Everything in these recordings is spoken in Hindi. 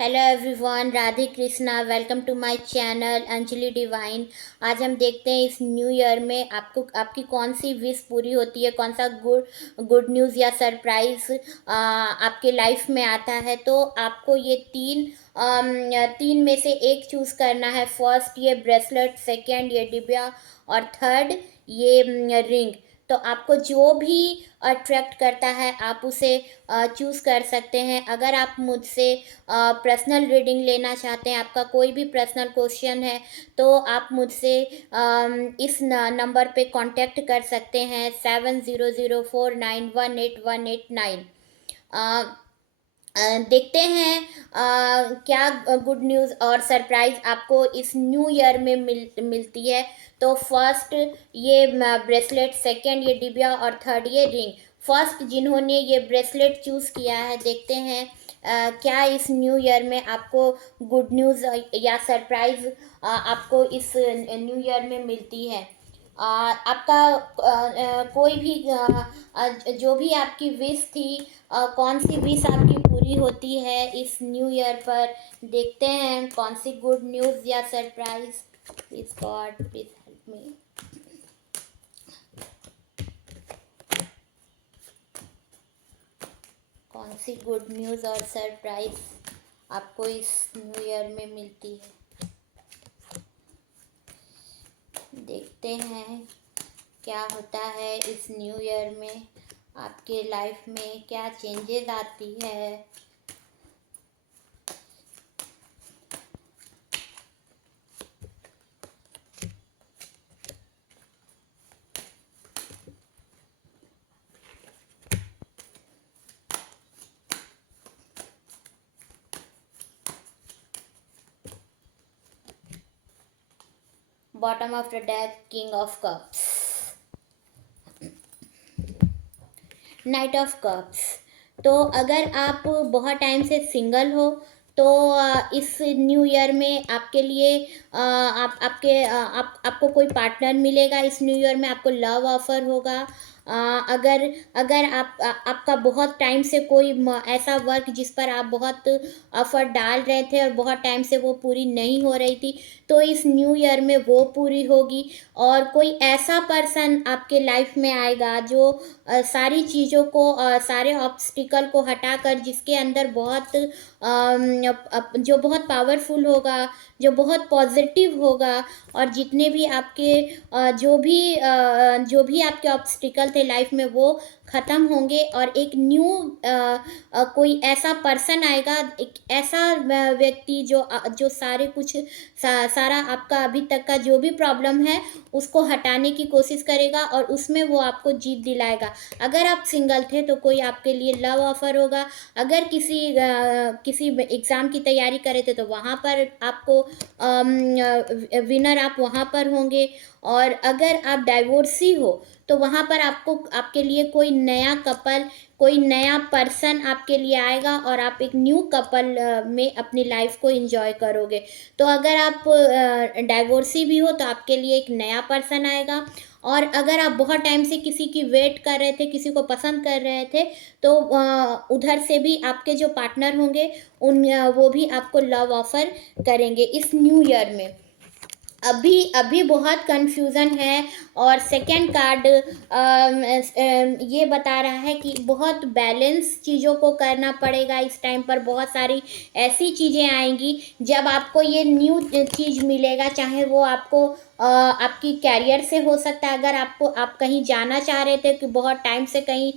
Hello everyone, Radhe Krishna. Welcome to my channel Anjali divine. आज हम देखते हैं इस न्यू ईयर में आपकी कौन सी विश पूरी होती है, कौन सा गुड न्यूज़ या सरप्राइज आपके लाइफ में आता है। तो आपको ये तीन में से एक चूज़ करना है। फर्स्ट ये ब्रेसलेट, सेकंड ये डिबिया और थर्ड ये रिंग। तो आपको जो भी अट्रैक्ट करता है आप उसे चूज़ कर सकते हैं। अगर आप मुझसे पर्सनल रीडिंग लेना चाहते हैं, आपका कोई भी पर्सनल क्वेश्चन है, तो आप मुझसे इस नंबर पे कांटेक्ट कर सकते हैं 7004918189। देखते हैं क्या गुड न्यूज़ और सरप्राइज आपको इस न्यू ईयर में मिलती है। तो फर्स्ट ये ब्रेसलेट, सेकंड ये डिबिया और थर्ड ये रिंग। फर्स्ट जिन्होंने ये ब्रेसलेट चूज़ किया है, देखते हैं क्या इस न्यू ईयर में आपको गुड न्यूज़ या सरप्राइज आपको इस न्यू ईयर में मिलती है। आपका कोई भी जो भी आपकी विश थी, कौन सी विश आपकी पूरी होती है इस न्यू ईयर पर। देखते हैं कौन सी गुड न्यूज़ या surprise. Please God, please help me. कौन सी गुड न्यूज़ और सरप्राइज आपको इस न्यू ईयर में मिलती है। देखते हैं क्या होता है इस न्यू ईयर में, आपके लाइफ में क्या चेंजेस आती है। Bottom of the deck, king of cups, night of cups. तो अगर आप बहुत टाइम से सिंगल हो, तो इस न्यू ईयर में आपके लिए आपको कोई पार्टनर मिलेगा। इस न्यू ईयर में आपको लव ऑफर होगा। अगर अगर आपका बहुत टाइम से कोई ऐसा वर्क जिस पर आप बहुत एफर्ट डाल रहे थे और बहुत टाइम से वो पूरी नहीं हो रही थी, तो इस न्यू ईयर में वो पूरी होगी। और कोई ऐसा पर्सन आपके लाइफ में आएगा जो सारी चीज़ों को, सारे ऑब्स्टिकल को हटाकर, जिसके अंदर जो बहुत पावरफुल होगा, जो बहुत पॉजिटिव होगा, और जितने भी आपके जो भी आपके ऑब्स्टिकल थे लाइफ में वो ख़त्म होंगे। और एक न्यू कोई ऐसा पर्सन आएगा, एक ऐसा व्यक्ति जो सारे कुछ सारा आपका अभी तक का जो भी प्रॉब्लम है उसको हटाने की कोशिश करेगा और उसमें वो आपको जीत दिलाएगा। अगर आप सिंगल थे तो कोई आपके लिए लव ऑफर होगा। अगर किसी एग्ज़ाम की तैयारी कर रहे थे तो वहाँ पर आपको विनर आप वहाँ पर होंगे। और अगर आप डाइवोर्सी हो तो वहाँ पर आपके लिए कोई नया कपल, कोई नया पर्सन आपके लिए आएगा और आप एक न्यू कपल में अपनी लाइफ को एंजॉय करोगे। तो अगर आप डाइवोर्सी भी हो तो आपके लिए एक नया पर्सन आएगा। और अगर आप बहुत टाइम से किसी की वेट कर रहे थे, किसी को पसंद कर रहे थे, तो उधर से भी आपके जो पार्टनर होंगे वो भी आपको लव ऑफर करेंगे इस न्यू ईयर में। अभी बहुत कंफ्यूजन है। और सेकंड कार्ड ये बता रहा है कि बहुत बैलेंस चीज़ों को करना पड़ेगा इस टाइम पर। बहुत सारी ऐसी चीज़ें आएंगी जब आपको ये न्यू चीज़ मिलेगा, चाहे वो आपको आपकी कैरियर से हो सकता है। अगर आप कहीं जाना चाह रहे थे कि बहुत टाइम से कहीं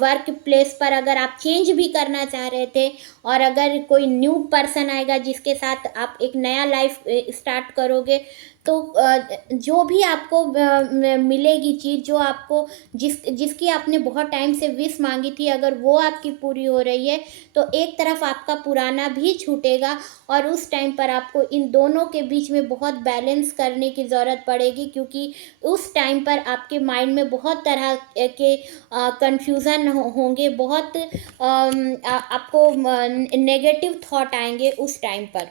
वर्क प्लेस पर अगर आप चेंज भी करना चाह रहे थे, और अगर कोई न्यू पर्सन आएगा जिसके साथ आप एक नया लाइफ स्टार्ट करोगे, तो जो भी आपको मिलेगी चीज़, जो आपको जिसकी आपने बहुत टाइम से विश मांगी थी, अगर वो आपकी पूरी हो रही है तो एक तरफ आपका पुराना भी छूटेगा। और उस टाइम पर आपको इन दोनों के बीच में बहुत बैलेंस करने की ज़रूरत पड़ेगी, क्योंकि उस टाइम पर आपके माइंड में बहुत तरह के कंफ्यूज़न होंगे, बहुत आपको नेगेटिव थॉट आएंगे उस टाइम पर।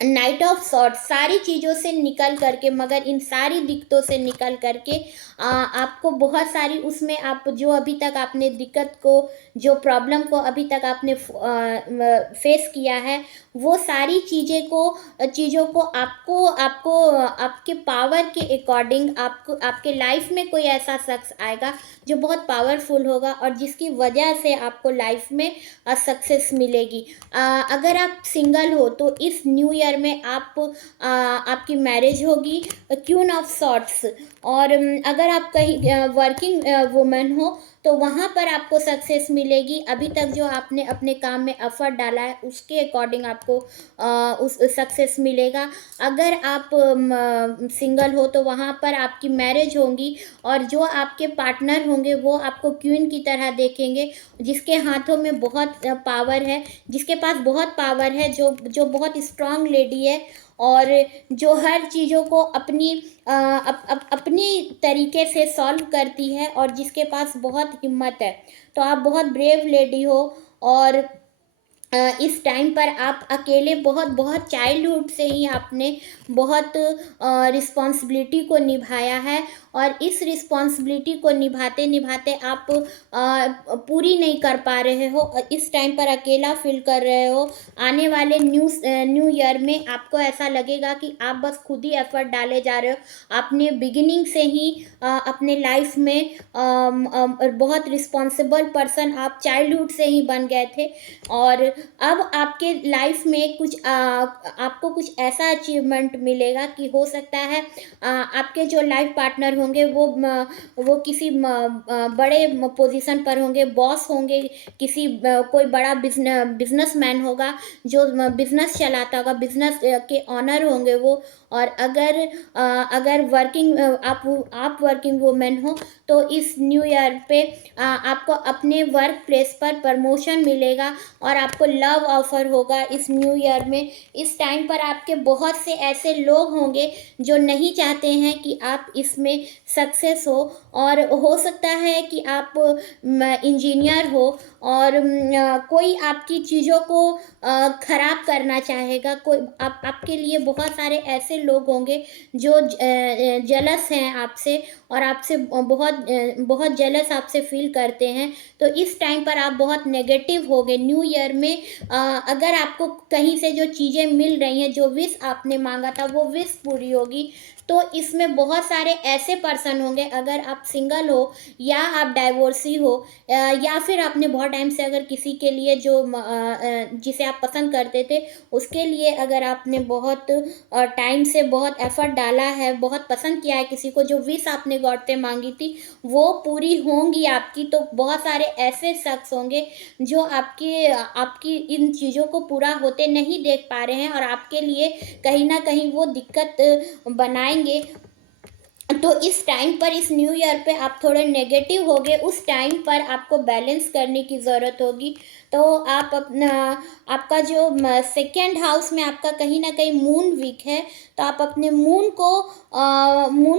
नाइट ऑफ सॉर्ट्स सारी चीज़ों से निकल करके, मगर इन सारी दिक्कतों से निकल करके आपको बहुत सारी उसमें आप जो अभी तक आपने दिक्कत को, जो प्रॉब्लम को अभी तक आपने फेस किया है, वो सारी चीज़ों को आपको आपको आपके पावर के अकॉर्डिंग आपको आपके लाइफ में कोई ऐसा शख्स आएगा जो बहुत पावरफुल होगा और जिसकी वजह से आपको लाइफ में सक्सेस मिलेगी। अगर आप सिंगल हो तो इस न्यू ईयर में आपकी मैरिज होगी, क्वीन ऑफ सॉर्ट्स। और अगर आप कहीं वर्किंग वुमन हो तो वहाँ पर आपको सक्सेस मिलेगी। अभी तक जो आपने अपने काम में एफर्ट डाला है उसके अकॉर्डिंग आपको उस सक्सेस मिलेगा। अगर आप सिंगल हो तो वहाँ पर आपकी मैरिज होगी और जो आपके पार्टनर होंगे वो आपको क्वीन की तरह देखेंगे, जिसके हाथों में बहुत पावर है, जिसके पास बहुत पावर है, जो बहुत स्ट्रांग लेडी है और जो हर चीज़ों को अपनी तरीके से सॉल्व करती है और जिसके पास बहुत हिम्मत है। तो आप बहुत ब्रेव लेडी हो और इस टाइम पर आप अकेले बहुत बहुत चाइल्डहुड से ही आपने बहुत रिस्पॉन्सिबिलिटी को निभाया है और इस रिस्पॉन्सिबिलिटी को निभाते निभाते आप पूरी नहीं कर पा रहे हो, इस टाइम पर अकेला फील कर रहे हो। आने वाले न्यू ईयर में आपको ऐसा लगेगा कि आप बस खुद ही एफर्ट डाले जा रहे हो। आपने बिगिनिंग से ही अपने लाइफ में बहुत रिस्पॉन्सिबल पर्सन आप चाइल्डहुड से ही बन गए थे और अब आपके लाइफ में आपको कुछ ऐसा अचीवमेंट मिलेगा कि हो सकता है आपके जो लाइफ पार्टनर होंगे वो किसी बड़े पोजीशन पर होंगे, बॉस होंगे, कोई बड़ा बिजनेसमैन होगा जो बिजनेस चलाता होगा, बिजनेस के ऑनर होंगे वो। और अगर आप वर्किंग वुमेन हो तो इस न्यू ईयर पे आपको अपने वर्क प्लेस पर प्रमोशन मिलेगा और आपको लव ऑफर होगा इस न्यू ईयर में। इस टाइम पर आपके बहुत से ऐसे लोग होंगे जो नहीं चाहते हैं कि आप इसमें सक्सेस हो और हो सकता है कि आप इंजीनियर हो और कोई आपकी चीज़ों को ख़राब करना चाहेगा। कोई आपके लिए बहुत सारे ऐसे लोग होंगे जो जलस हैं आपसे और आपसे बहुत जलस आपसे फील करते हैं। तो इस टाइम पर आप बहुत नेगेटिव हो गए न्यू ईयर में। अगर आपको कहीं से जो चीज़ें मिल रही हैं, जो विश आपने मांगा था वो विश पूरी होगी। तो इसमें बहुत सारे ऐसे पर्सन होंगे, अगर आप सिंगल हो या आप डाइवोर्सी हो या फिर आपने बहुत टाइम से अगर किसी के लिए जिसे आप पसंद करते थे उसके लिए अगर आपने बहुत टाइम से बहुत एफर्ट डाला है, बहुत पसंद किया है किसी को, जो विश आपने गॉड से मांगी थी वो पूरी होंगी आपकी। तो बहुत सारे ऐसे शख्स होंगे जो आपकी इन चीज़ों को पूरा होते नहीं देख पा रहे हैं और आपके लिए कहीं ना कहीं वो दिक्कत बनाएंगे। तो इस टाइम पर इस न्यू ईयर पे आप थोड़े नेगेटिव हो गए, उस टाइम पर आपको बैलेंस करने की ज़रूरत होगी। तो आपका जो सेकेंड हाउस में आपका कहीं ना कहीं मून वीक है, तो आप अपने मून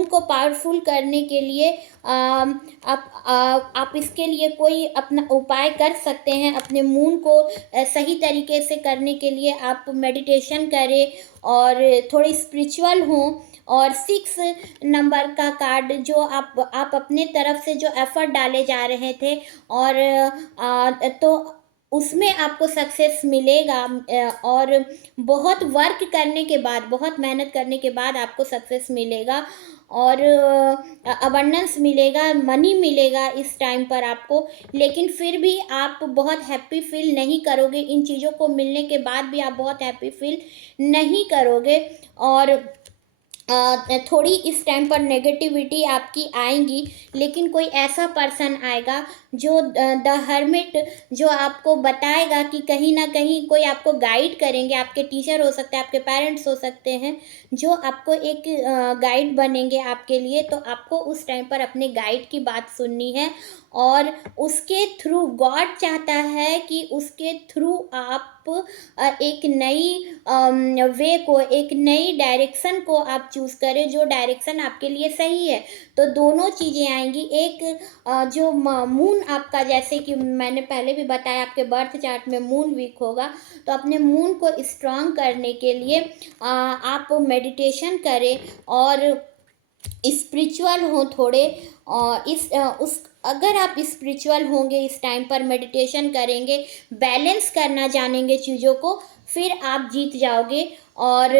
को पावरफुल करने के लिए आप इसके लिए कोई अपना उपाय कर सकते हैं। अपने मून को सही तरीके से करने के लिए आप मेडिटेशन करें और थोड़ी स्पिरिचुअल हों और 6 नंबर का कार्ड जो आप अपने तरफ से जो एफर्ट डाले जा रहे थे और तो उसमें आपको सक्सेस मिलेगा और बहुत वर्क करने के बाद, बहुत मेहनत करने के बाद आपको सक्सेस मिलेगा और अबंडेंस मिलेगा, मनी मिलेगा इस टाइम पर आपको। लेकिन फिर भी आप बहुत हैप्पी फील नहीं करोगे, इन चीज़ों को मिलने के बाद भी आप बहुत हैप्पी फील नहीं करोगे और थोड़ी इस टाइम पर नेगेटिविटी आपकी आएंगी। लेकिन कोई ऐसा पर्सन आएगा जो द हर्मिट, जो आपको बताएगा कि कहीं ना कहीं कोई आपको गाइड करेंगे, आपके टीचर हो सकते हैं, आपके पेरेंट्स हो सकते हैं, जो आपको एक गाइड बनेंगे आपके लिए। तो आपको उस टाइम पर अपने गाइड की बात सुननी है और उसके थ्रू गॉड चाहता है कि उसके थ्रू आप एक नई वे को, एक नई डायरेक्शन को आप चूज़ करें, जो डायरेक्शन आपके लिए सही है। तो दोनों चीज़ें आएंगी। एक जो मून आपका, जैसे कि मैंने पहले भी बताया, आपके बर्थ चार्ट में मून वीक होगा, तो अपने मून को स्ट्रांग करने के लिए आप मेडिटेशन करें और स्पिरिचुअल हो थोड़े। और उस अगर आप स्पिरिचुअल होंगे, इस टाइम पर मेडिटेशन करेंगे, बैलेंस करना जानेंगे चीज़ों को, फिर आप जीत जाओगे। और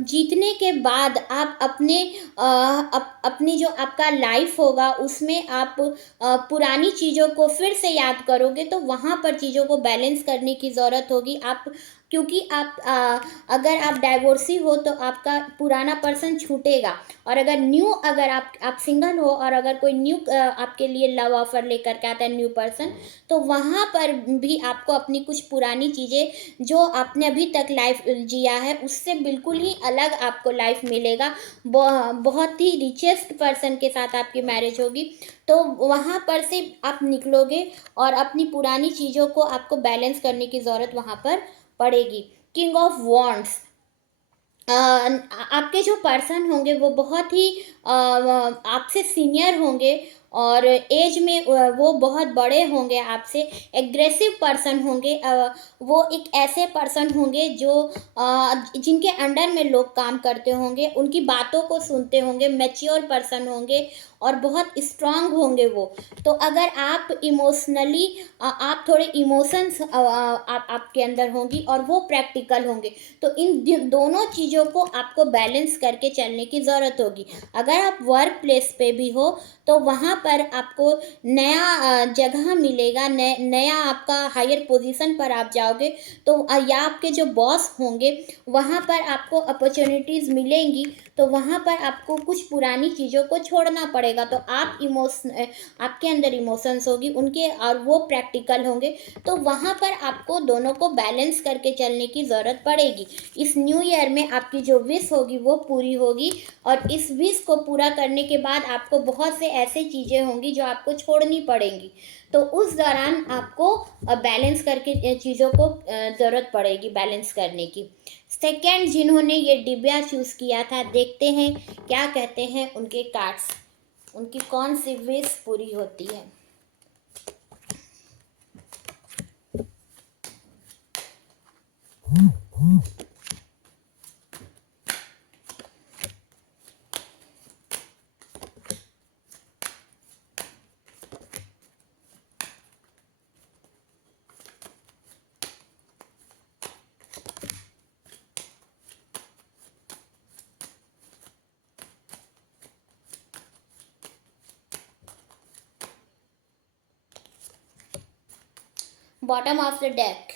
जीतने के बाद आप अपनी जो आपका लाइफ होगा उसमें आप पुरानी चीज़ों को फिर से याद करोगे, तो वहाँ पर चीज़ों को बैलेंस करने की ज़रूरत होगी। आप, क्योंकि आप अगर आप डाइवोर्सी हो तो आपका पुराना पर्सन छूटेगा, और अगर न्यू, अगर आप सिंगल हो और अगर कोई न्यू आपके लिए लव ऑफर लेकर के आता है न्यू पर्सन, तो वहाँ पर भी आपको अपनी कुछ पुरानी चीज़ें जो आपने अभी तक लाइफ जिया है उससे बिल्कुल ही अलग आपको लाइफ मिलेगा। बहुत ही रिचेस्ट पर्सन के साथ आपकी मैरिज होगी, तो वहाँ पर से आप निकलोगे और अपनी पुरानी चीज़ों को आपको बैलेंस करने की ज़रूरत वहाँ पर पड़ेगी। किंग ऑफ वॉन्ड्स, आपके जो पर्सन होंगे वो बहुत ही आपसे सीनियर होंगे, और एज में वो बहुत बड़े होंगे आपसे। एग्रेसिव पर्सन होंगे, वो एक ऐसे पर्सन होंगे जो जिनके अंडर में लोग काम करते होंगे, उनकी बातों को सुनते होंगे, मैच्योर पर्सन होंगे और बहुत स्ट्रांग होंगे वो। तो अगर आप इमोशनली, आप थोड़े इमोशंस आपके अंदर होंगी और वो प्रैक्टिकल होंगे, तो इन दोनों चीज़ों को आपको बैलेंस करके चलने की ज़रूरत होगी। अगर आप वर्क प्लेस पे भी हो तो वहाँ पर आपको नया जगह मिलेगा, नया आपका हायर पोजीशन पर आप जाओगे, तो या आपके जो बॉस होंगे वहाँ पर आपको अपॉर्चुनिटीज़ मिलेंगी, तो वहाँ पर आपको कुछ पुरानी चीज़ों को छोड़ना पड़ेगा। तो आपके अंदर इमोशंस होगी उनके, और वो प्रैक्टिकल होंगे, तो वहाँ पर आपको दोनों को बैलेंस करके चलने की ज़रूरत पड़ेगी। इस न्यू ईयर में आपकी जो विश होगी वो पूरी होगी, और इस विश को पूरा करने के बाद आपको बहुत से ऐसे चीज़ें होंगी जो आपको छोड़नी पड़ेंगी, तो उस दौरान आपको बैलेंस करके चीज़ों को ज़रूरत पड़ेगी बैलेंस करने की। सेकंड, जिन्होंने ये डिब्या चूज़ किया था, देखते हैं क्या कहते हैं उनके कार्ड्स, उनकी कौन सी विश पूरी होती है। Bottom of the deck,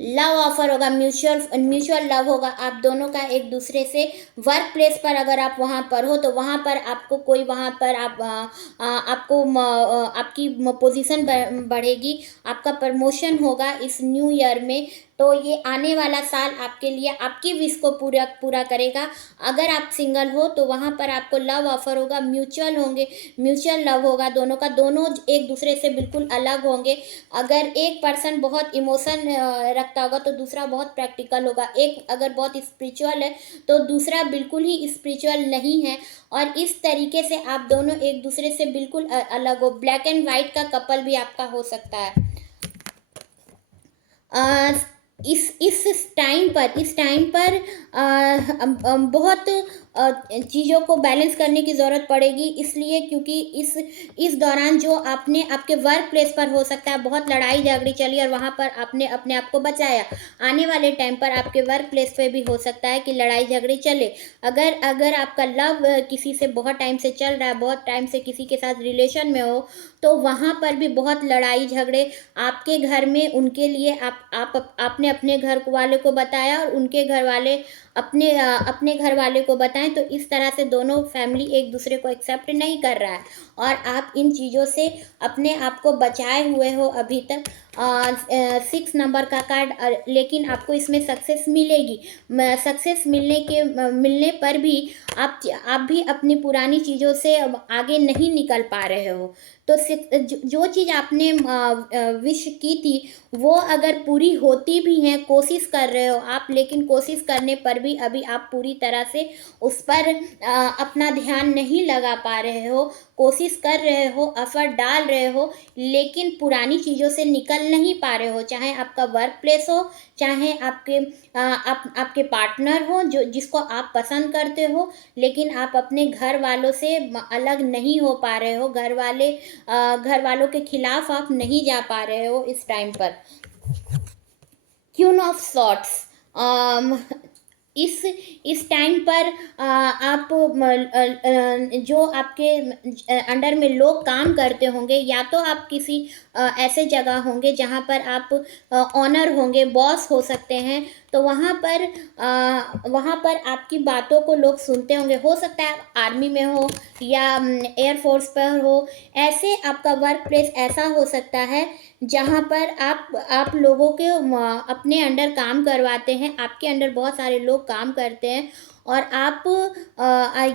love offer होगा, म्यूचुअल लव होगा आप दोनों का एक दूसरे से। वर्क प्लेस पर अगर आप वहाँ पर हो तो वहाँ पर आपको कोई, वहाँ पर आपको आपकी पोजीशन बढ़ेगी, आपका प्रमोशन होगा इस न्यू ईयर में। तो ये आने वाला साल आपके लिए आपकी विश को पूरा करेगा। अगर आप सिंगल हो तो वहाँ पर आपको लव ऑफर होगा, म्यूचुअल होंगे, म्यूचुअल लव होगा दोनों का, दोनों एक दूसरे से बिल्कुल अलग होंगे। अगर एक पर्सन बहुत इमोशन रखता होगा तो दूसरा बहुत प्रैक्टिकल होगा, एक अगर बहुत स्पिरिचुअल है तो दूसरा बिल्कुल ही स्पिरिचुअल नहीं है, और इस तरीके से आप दोनों एक दूसरे से बिल्कुल अलग हो। ब्लैक एंड वाइट का कपल भी आपका हो सकता है। इस टाइम पर बहुत चीज़ों को बैलेंस करने की ज़रूरत पड़ेगी, इसलिए क्योंकि इस दौरान जो आपने आपके वर्क प्लेस पर हो सकता है बहुत लड़ाई झगड़ी चली और वहाँ पर आपने अपने आप को बचाया। आने वाले टाइम पर आपके वर्क प्लेस पे भी हो सकता है कि लड़ाई झगड़ी चले। अगर आपका लव किसी से बहुत टाइम से चल रहा है, बहुत टाइम से किसी के साथ रिलेशन में हो, तो वहाँ पर भी बहुत लड़ाई झगड़े आपके घर में, उनके लिए आपने अपने घर वाले को बताया और उनके घर वाले अपने घर वाले को बताएं, तो इस तरह से दोनों फैमिली एक दूसरे को एक्सेप्ट नहीं कर रहा है और आप इन चीज़ों से अपने आप को बचाए हुए हो अभी तक। 6 नंबर का कार्ड, लेकिन आपको इसमें सक्सेस मिलेगी। सक्सेस मिलने पर भी आप भी अपनी पुरानी चीज़ों से अब आगे नहीं निकल पा रहे हो। तो जो चीज़ आपने विश की थी, वो अगर पूरी होती भी हैं, कोशिश कर रहे हो आप, लेकिन कोशिश करने पर भी अभी आप पूरी तरह से उस पर अपना ध्यान नहीं लगा पा रहे हो। कोशिश कर रहे हो, एफर्ट डाल रहे हो, लेकिन पुरानी चीज़ों से निकल नहीं पा रहे हो। चाहे आपका वर्क प्लेस हो, चाहे आपके पार्टनर हो जो जिसको आप पसंद करते हो, लेकिन आप अपने घर वालों से अलग नहीं हो पा रहे हो। घर वालों के खिलाफ आप नहीं जा पा रहे हो इस टाइम पर। क्वीन ऑफ सॉर्ट्स, इस टाइम पर आप जो आपके अंडर में लोग काम करते होंगे, या तो आप किसी ऐसे जगह होंगे जहाँ पर आप ऑनर होंगे, बॉस हो सकते हैं। तो वहाँ पर आपकी बातों को लोग सुनते होंगे। हो सकता है आप आर्मी में हो या एयरफोर्स पर हो। ऐसे आपका वर्क प्लेस ऐसा हो सकता है जहाँ पर आप लोगों के अपने अंडर काम करवाते हैं। आपके अंडर बहुत सारे लोग काम करते हैं, और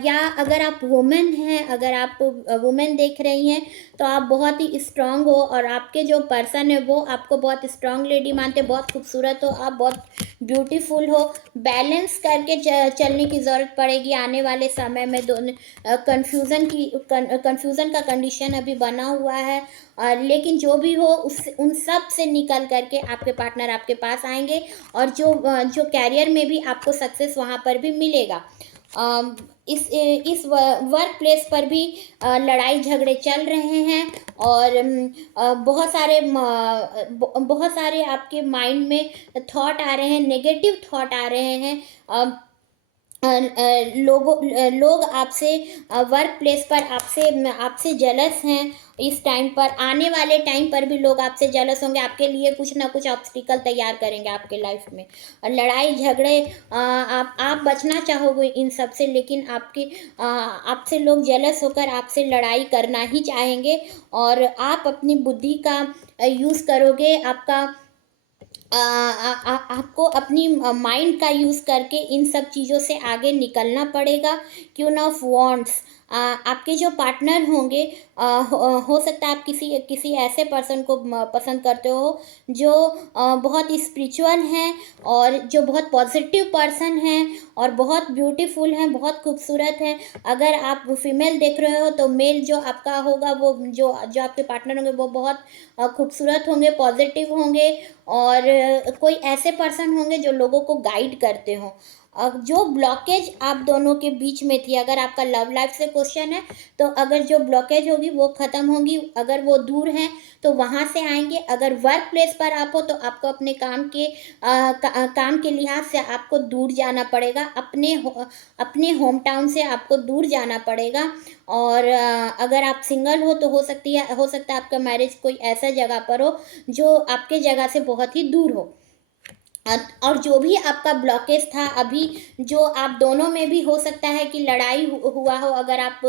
या अगर आप वुमेन हैं, अगर आप वुमेन देख रही हैं, तो आप बहुत ही स्ट्रांग हो, और आपके जो पर्सन है वो आपको बहुत स्ट्रांग लेडी मानते, बहुत खूबसूरत हो, आप बहुत ब्यूटीफुल हो। बैलेंस करके चलने की ज़रूरत पड़ेगी आने वाले समय में। दोनों कंफ्यूज़न का कंडीशन अभी बना हुआ है, लेकिन जो भी हो उन सब से निकल करके आपके पार्टनर आपके पास आएंगे, और जो कैरियर में भी आपको सक्सेस वहाँ पर भी मिलेगा। इस वर्क प्लेस पर भी लड़ाई झगड़े चल रहे हैं, और बहुत सारे आपके माइंड में थॉट आ रहे हैं, नेगेटिव थॉट आ रहे हैं। लोग आपसे वर्क प्लेस पर आपसे जलस हैं। इस टाइम पर, आने वाले टाइम पर भी लोग आपसे जलस होंगे, आपके लिए कुछ ना कुछ ऑब्स्टिकल तैयार करेंगे आपके लाइफ में। और लड़ाई झगड़े, आप बचना चाहोगे इन सब से, लेकिन आपसे लोग जलस होकर आपसे लड़ाई करना ही चाहेंगे, और आप अपनी बुद्धि का यूज़ करोगे। आपको अपनी माइंड का यूज़ करके इन सब चीज़ों से आगे निकलना पड़ेगा। क्वीन ऑफ वॉन्ड्स, आपके जो पार्टनर होंगे, हो सकता है आप किसी ऐसे पर्सन को पसंद करते हो जो बहुत स्पिरिचुअल हैं, और जो बहुत पॉजिटिव पर्सन हैं, और बहुत ब्यूटीफुल हैं, बहुत खूबसूरत हैं। अगर आप फीमेल देख रहे हो, तो मेल जो आपका होगा, वो जो आपके पार्टनर होंगे, वो बहुत खूबसूरत होंगे, पॉजिटिव होंगे, और कोई ऐसे पर्सन होंगे जो लोगों को गाइड करते हो। जो ब्लॉकेज आप दोनों के बीच में थी, अगर आपका लव लाइफ से क्वेश्चन है, तो अगर जो ब्लॉकेज होगी वो ख़त्म होगी। अगर वो दूर हैं तो वहाँ से आएंगे। अगर वर्क प्लेस पर आप हो, तो आपको अपने काम के लिहाज से आपको दूर जाना पड़ेगा, अपने होम टाउन से आपको दूर जाना पड़ेगा। और अगर आप सिंगल हो, तो हो सकता है आपका मैरिज कोई ऐसा जगह पर हो जो आपके जगह से बहुत ही दूर हो। और जो भी आपका ब्लॉकेज था अभी, जो आप दोनों में भी हो सकता है कि लड़ाई हुआ हो। अगर आप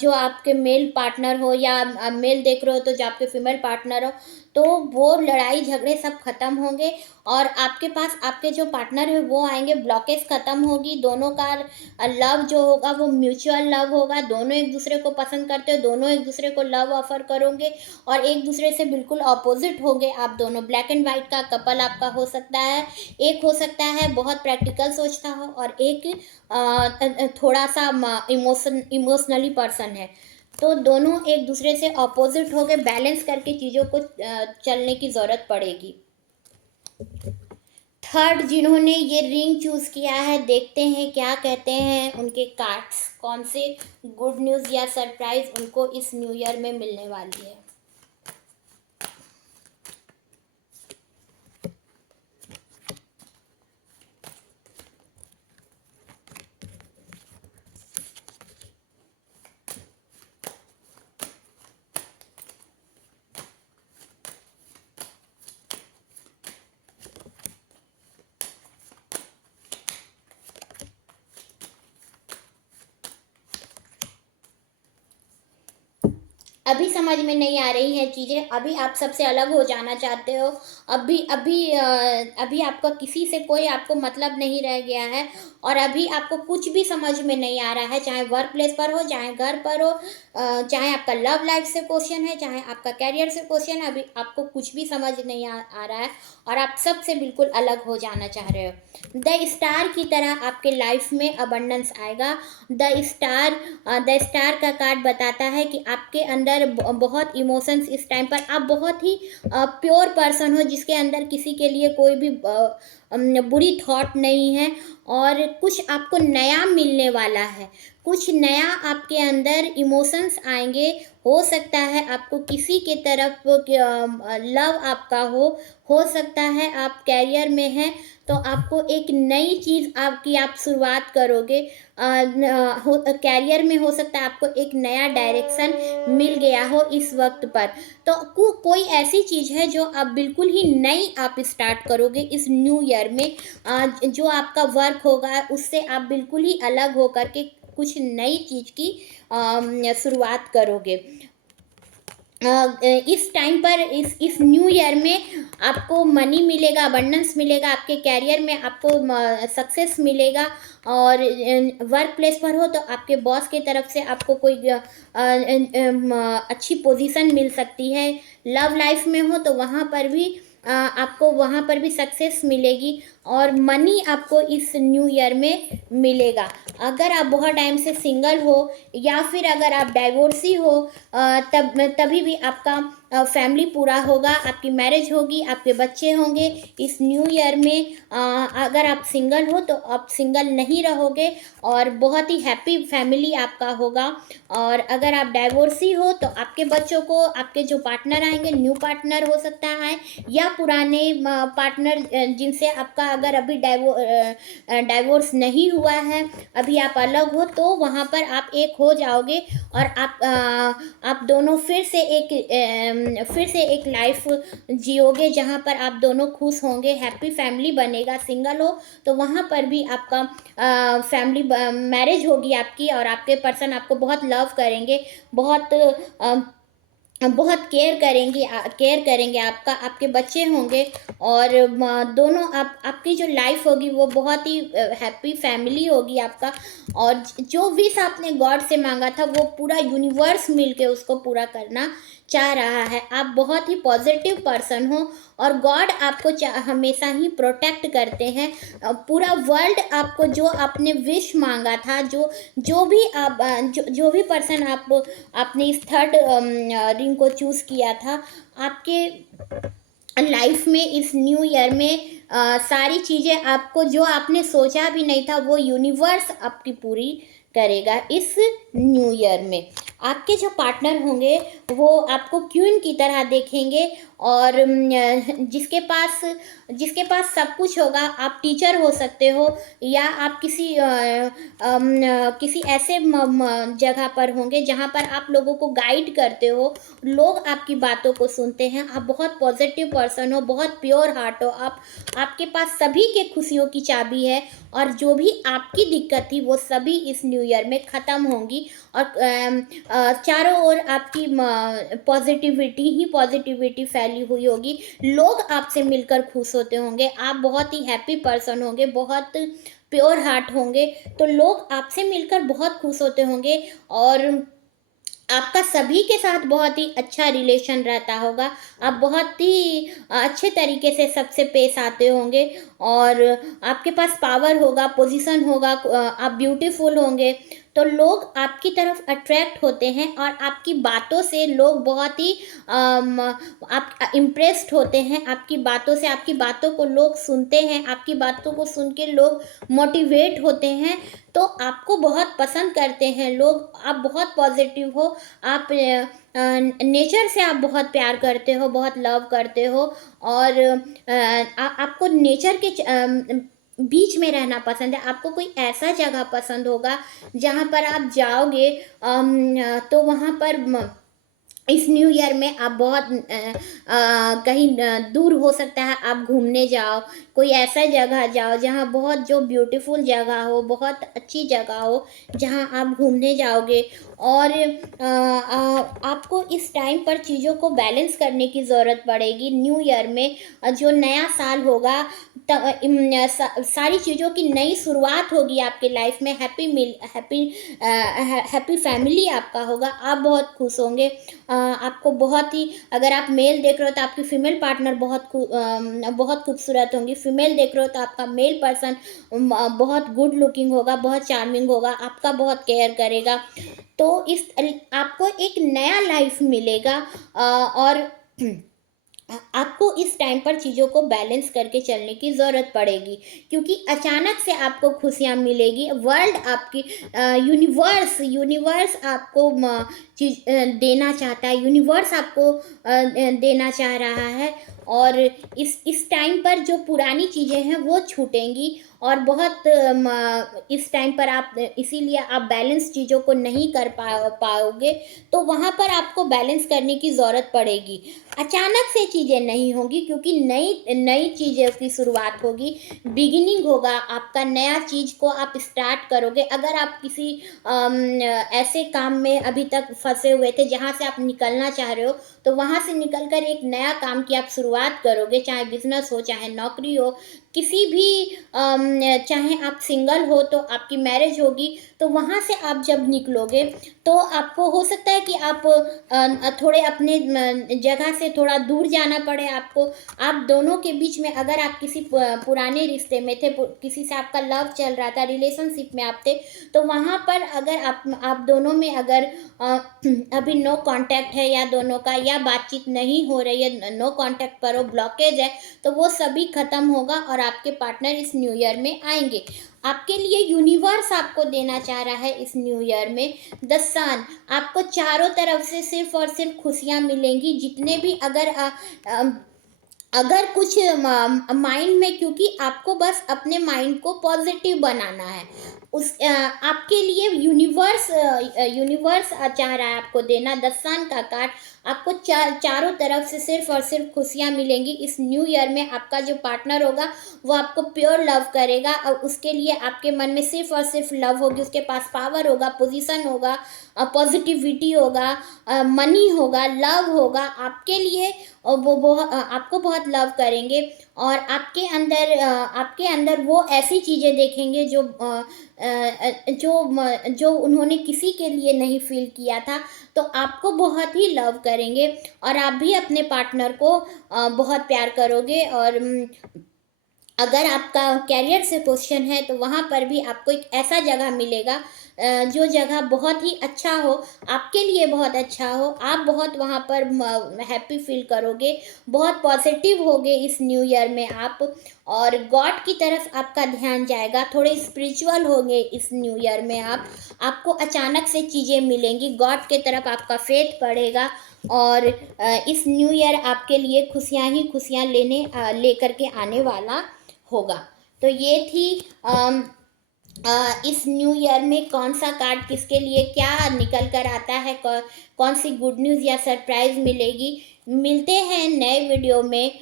जो आपके मेल पार्टनर हो, या मेल देख रहे हो तो जो आपके फीमेल पार्टनर हो, तो वो लड़ाई झगड़े सब खत्म होंगे, और आपके पास आपके जो पार्टनर है वो आएंगे। ब्लॉकेज खत्म होगी, दोनों का लव जो होगा वो म्यूचुअल लव होगा। दोनों एक दूसरे को पसंद करते हो, दोनों एक दूसरे को लव ऑफर करोगे, और एक दूसरे से बिल्कुल अपोजिट होंगे आप दोनों। ब्लैक एंड वाइट का कपल आपका हो सकता है। एक हो सकता है बहुत प्रैक्टिकल सोचता हो, और एक थोड़ा सा इमोशनली पर्सन है। तो दोनों एक दूसरे से अपोजिट हो गए। बैलेंस करके चीज़ों को चलने की ज़रूरत पड़ेगी। थर्ड, जिन्होंने ये रिंग चूज़ किया है, देखते हैं क्या कहते हैं उनके कार्ड्स, कौन से गुड न्यूज़ या सरप्राइज उनको इस न्यू ईयर में मिलने वाली है। अभी समझ में नहीं आ रही हैं चीज़ें, अभी आप सबसे अलग हो जाना चाहते हो, अभी आपका किसी से कोई आपको मतलब नहीं रह गया है, और अभी आपको कुछ भी समझ में नहीं आ रहा है, चाहे वर्क प्लेस पर हो, चाहे घर पर हो, चाहे आपका लव लाइफ से क्वेश्चन है, चाहे आपका करियर से क्वेश्चन है, अभी आपको कुछ भी समझ नहीं आ रहा है, और आप सबसे बिल्कुल अलग हो जाना चाह रहे हो। द स्टार की तरह आपके लाइफ में अबंडेंस आएगा। द स्टार का कार्ड बताता है कि आपके अंदर बहुत इमोशंस, इस टाइम पर आप बहुत ही प्योर पर्सन हो, जिसके अंदर किसी के लिए कोई भी बुरी थॉट नहीं है, और कुछ आपको नया मिलने वाला है, कुछ नया आपके अंदर इमोशंस आएंगे। हो सकता है आपको किसी के तरफ लव आपका हो सकता है आप कैरियर में हैं, तो आपको एक नई चीज़ आपकी आप शुरुआत करोगे। कैरियर में हो सकता है आपको एक नया डायरेक्शन मिल गया हो इस वक्त पर, तो कोई ऐसी चीज़ है जो आप बिल्कुल ही नई आप स्टार्ट करोगे इस न्यू ईयर में। जो आपका वर्क होगा उससे आप बिल्कुल ही अलग होकर के कुछ नई चीज़ की शुरुआत करोगे। इस टाइम पर इस न्यू ईयर में आपको मनी मिलेगा, अबंडेंस मिलेगा, आपके कैरियर में आपको सक्सेस मिलेगा, और वर्क प्लेस पर हो तो आपके बॉस की तरफ से आपको कोई अच्छी पोजीशन मिल सकती है। लव लाइफ में हो तो वहाँ पर भी आपको वहाँ पर भी सक्सेस मिलेगी, और मनी आपको इस न्यू ईयर में मिलेगा। अगर आप बहुत टाइम से सिंगल हो, या फिर अगर आप डाइवोर्सी हो, तभी भी आपका फैमिली पूरा होगा, आपकी मैरिज होगी, आपके बच्चे होंगे इस न्यू ईयर में। अगर आप सिंगल हो तो आप सिंगल नहीं रहोगे, और बहुत ही हैप्पी फैमिली आपका होगा। और अगर आप डाइवोर्सी हो तो आपके बच्चों को आपके जो पार्टनर आएंगे, न्यू पार्टनर हो सकता है, या पुराने पार्टनर जिनसे आपका अगर अभी डाइवोर्स नहीं हुआ है, अभी आप अलग हो, तो वहाँ पर आप एक हो जाओगे, और आप दोनों फिर से एक लाइफ जियोगे जहाँ पर आप दोनों खुश होंगे, हैप्पी फैमिली बनेगा। सिंगल हो तो वहाँ पर भी आपका फैमिली मैरिज होगी आपकी, और आपके पर्सन आपको बहुत लव करेंगे, बहुत केयर करेंगे आपका, आपके बच्चे होंगे, और दोनों आपकी जो लाइफ होगी वो बहुत ही हैप्पी फैमिली होगी आपका। और जो विश आपने गॉड से मांगा था वो पूरा यूनिवर्स मिलके उसको पूरा करना चाह रहा है। आप बहुत ही पॉजिटिव पर्सन हो, और गॉड आपको हमेशा ही प्रोटेक्ट करते हैं। पूरा वर्ल्ड आपको जो आपने विश मांगा था, जो भी पर्सन आपने इस थर्ड रिंग को चूज़ किया था, आपके लाइफ में इस न्यू ईयर में सारी चीज़ें आपको जो आपने सोचा भी नहीं था वो यूनिवर्स आपकी पूरी करेगा इस न्यू ईयर में। आपके जो पार्टनर होंगे वो आपको क्वीन की तरह देखेंगे, और जिसके पास सब कुछ होगा। आप टीचर हो सकते हो, या आप किसी ऐसे जगह पर होंगे जहाँ पर आप लोगों को गाइड करते हो, लोग आपकी बातों को सुनते हैं। आप बहुत पॉजिटिव पर्सन हो, बहुत प्योर हार्ट हो, आपके पास सभी के खुशियों की चाबी है, और जो भी आपकी दिक्कत थी वो सभी इस न्यू ईयर में ख़त्म होंगी, और चारों ओर आपकी पॉजिटिविटी फैली हुई होगी। लोग आपसे मिलकर खुश होते होंगे, आप बहुत ही हैप्पी पर्सन होंगे, बहुत प्योर हार्ट होंगे, तो लोग आपसे मिलकर बहुत खुश होते होंगे, और आपका सभी के साथ बहुत ही अच्छा रिलेशन रहता होगा। आप बहुत ही अच्छे तरीके से सबसे पेश आते होंगे, और आपके पास पावर होगा, पोजीशन होगा, आप ब्यूटीफुल होंगे, तो लोग आपकी तरफ अट्रैक्ट होते हैं, और आपकी बातों से लोग बहुत ही आप इम्प्रेस्ड होते हैं आपकी बातों से। आपकी बातों को लोग सुनते हैं, आपकी बातों को सुन के लोग मोटिवेट होते हैं, तो आपको बहुत पसंद करते हैं लोग। आप बहुत पॉजिटिव हो, आप नेचर से आप बहुत प्यार करते हो, बहुत लव करते हो, और आपको नेचर के बीच में रहना पसंद है। आपको कोई ऐसा जगह पसंद होगा जहाँ पर आप जाओगे, तो वहाँ पर इस न्यू ईयर में आप बहुत कहीं दूर हो सकता है आप घूमने जाओ, कोई ऐसा जगह जाओ जहाँ बहुत जो ब्यूटीफुल जगह हो, बहुत अच्छी जगह हो, जहाँ आप घूमने जाओगे। और आपको इस टाइम पर चीज़ों को बैलेंस करने की ज़रूरत पड़ेगी न्यू ईयर में। जो नया साल होगा, सारी चीज़ों की नई शुरुआत होगी आपके लाइफ में। हैप्पी फैमिली आपका होगा, आप बहुत खुश होंगे। आपको बहुत ही, अगर आप मेल देख रहे हो तो आपकी फीमेल पार्टनर बहुत खूबसूरत होंगी। फीमेल देख रहे हो तो आपका मेल पर्सन बहुत गुड लुकिंग होगा, बहुत चार्मिंग होगा, आपका बहुत केयर करेगा। तो इस आपको एक नया लाइफ मिलेगा। और आपको इस टाइम पर चीज़ों को बैलेंस करके चलने की ज़रूरत पड़ेगी, क्योंकि अचानक से आपको खुशियाँ मिलेगी। वर्ल्ड आपकी, यूनिवर्स आपको चीज देना चाहता है, यूनिवर्स आपको देना चाह रहा है। और इस टाइम पर जो पुरानी चीज़ें हैं वो छूटेंगी। और बहुत इस टाइम पर आप, इसीलिए आप बैलेंस चीज़ों को नहीं कर पाओगे। तो वहाँ पर आपको बैलेंस करने की ज़रूरत पड़ेगी। अचानक से चीज़ें नहीं होंगी, क्योंकि नई नई चीज़ों की शुरुआत होगी, बिगिनिंग होगा आपका। नया चीज़ को आप स्टार्ट करोगे। अगर आप किसी ऐसे काम में अभी तक फंसे हुए थे जहाँ से आप निकलना चाह रहे हो, तो वहाँ से निकल कर एक नया काम की आप शुरुआत करोगे। चाहे बिजनेस हो, चाहे नौकरी हो, किसी भी चाहे आप सिंगल हो तो आपकी मैरिज होगी। तो वहाँ से आप जब निकलोगे तो आपको हो सकता है कि आप थोड़े अपने जगह से थोड़ा दूर जाना पड़े आपको। आप दोनों के बीच में, अगर आप किसी पुराने रिश्ते में थे, किसी से आपका लव चल रहा था, रिलेशनशिप में आप थे, तो वहाँ पर अगर आप दोनों में अगर अभी नो कांटेक्ट है, या दोनों का, या बातचीत नहीं हो रही है, नो कांटेक्ट पर हो, ब्लॉकेज है, तो वो सभी खत्म होगा और आपके पार्टनर इस न्यू ईयर में आएंगे। आपके लिए यूनिवर्स आपको देना चाह रहा है इस न्यू ईयर में द सन। आपको चारों तरफ से सिर्फ और सिर्फ खुशियाँ मिलेंगी। जितने भी, अगर कुछ माइंड में, क्योंकि आपको बस अपने माइंड को पॉजिटिव बनाना है, आपके लिए यूनिवर्स चाह रहा है आपको देना द सन का कार्ड। आपको चारों तरफ से सिर्फ और सिर्फ खुशियाँ मिलेंगी इस न्यू ईयर में। आपका जो पार्टनर होगा वो आपको प्योर लव करेगा, और उसके लिए आपके मन में सिर्फ और सिर्फ लव होगी। उसके पास पावर होगा, पोजीशन होगा, पॉजिटिविटी होगा, मनी होगा, लव होगा आपके लिए। और वो आपको बहुत लव करेंगे। और आपके अंदर वो ऐसी चीज़ें देखेंगे जो उन्होंने किसी के लिए नहीं फील किया था। तो आपको बहुत ही लव करेंगे, और आप भी अपने पार्टनर को बहुत प्यार करोगे। और अगर आपका कैरियर से क्वेश्चन है तो वहाँ पर भी आपको एक ऐसा जगह मिलेगा, जो जगह बहुत ही अच्छा हो, आपके लिए बहुत अच्छा हो। आप बहुत वहाँ पर हैप्पी फील करोगे, बहुत पॉजिटिव होगे इस न्यू ईयर में आप। और गॉड की तरफ आपका ध्यान जाएगा, थोड़े स्पिरिचुअल होंगे इस न्यू ईयर में आप। आपको अचानक से चीज़ें मिलेंगी, गॉड की तरफ आपका फेथ बढ़ेगा। और इस न्यू ईयर आपके लिए खुशियाँ ही खुशियाँ लेकर के आने वाला होगा। तो ये थी इस न्यू ईयर में कौन सा कार्ड किसके लिए क्या निकल कर आता है, कौन सी गुड न्यूज़ या सरप्राइज मिलेगी। मिलते हैं नए वीडियो में।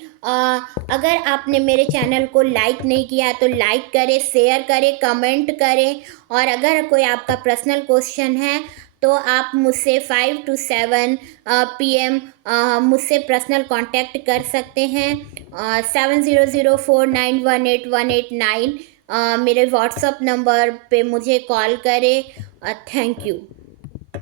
अगर आपने मेरे चैनल को लाइक नहीं किया तो लाइक करें, शेयर करें, कमेंट करें। और अगर कोई आपका पर्सनल क्वेश्चन है तो आप मुझसे 5 to 7 PM मुझसे पर्सनल कांटेक्ट कर सकते हैं। 7004918189 मेरे व्हाट्सअप नंबर पे मुझे कॉल करें। Thank you.